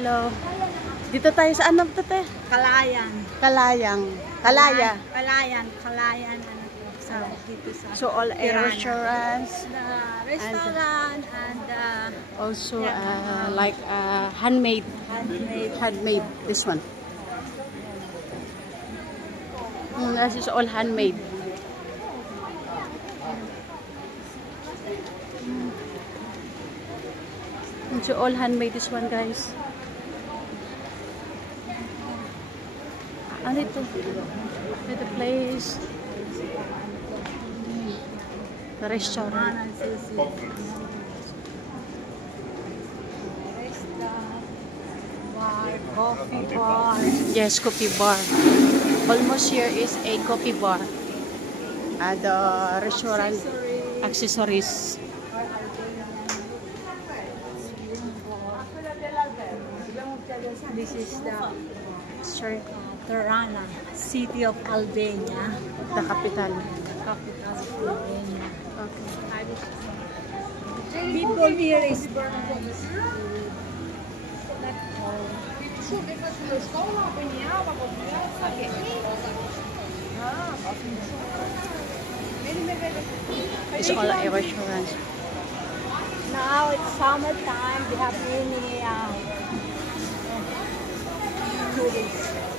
Hello. Dito tayo sa ano to, te? Kalayan. Kalayang. Kalaya. Kalayan. Ano to? Sa, dito sa So all restaurants. The restaurant and Also like handmade. Handmade. This one. This is all handmade. So all handmade this one, guys. Ano ito? The place. The restaurant. Coffee bar. Yes, coffee bar. Almost here is a coffee bar. The restaurant accessories. This is the Tirana, city of Albania. The capital. Capital of Albania. Okay. People here is nice. It's all a restaurant. Now it's summertime. We have many tourists.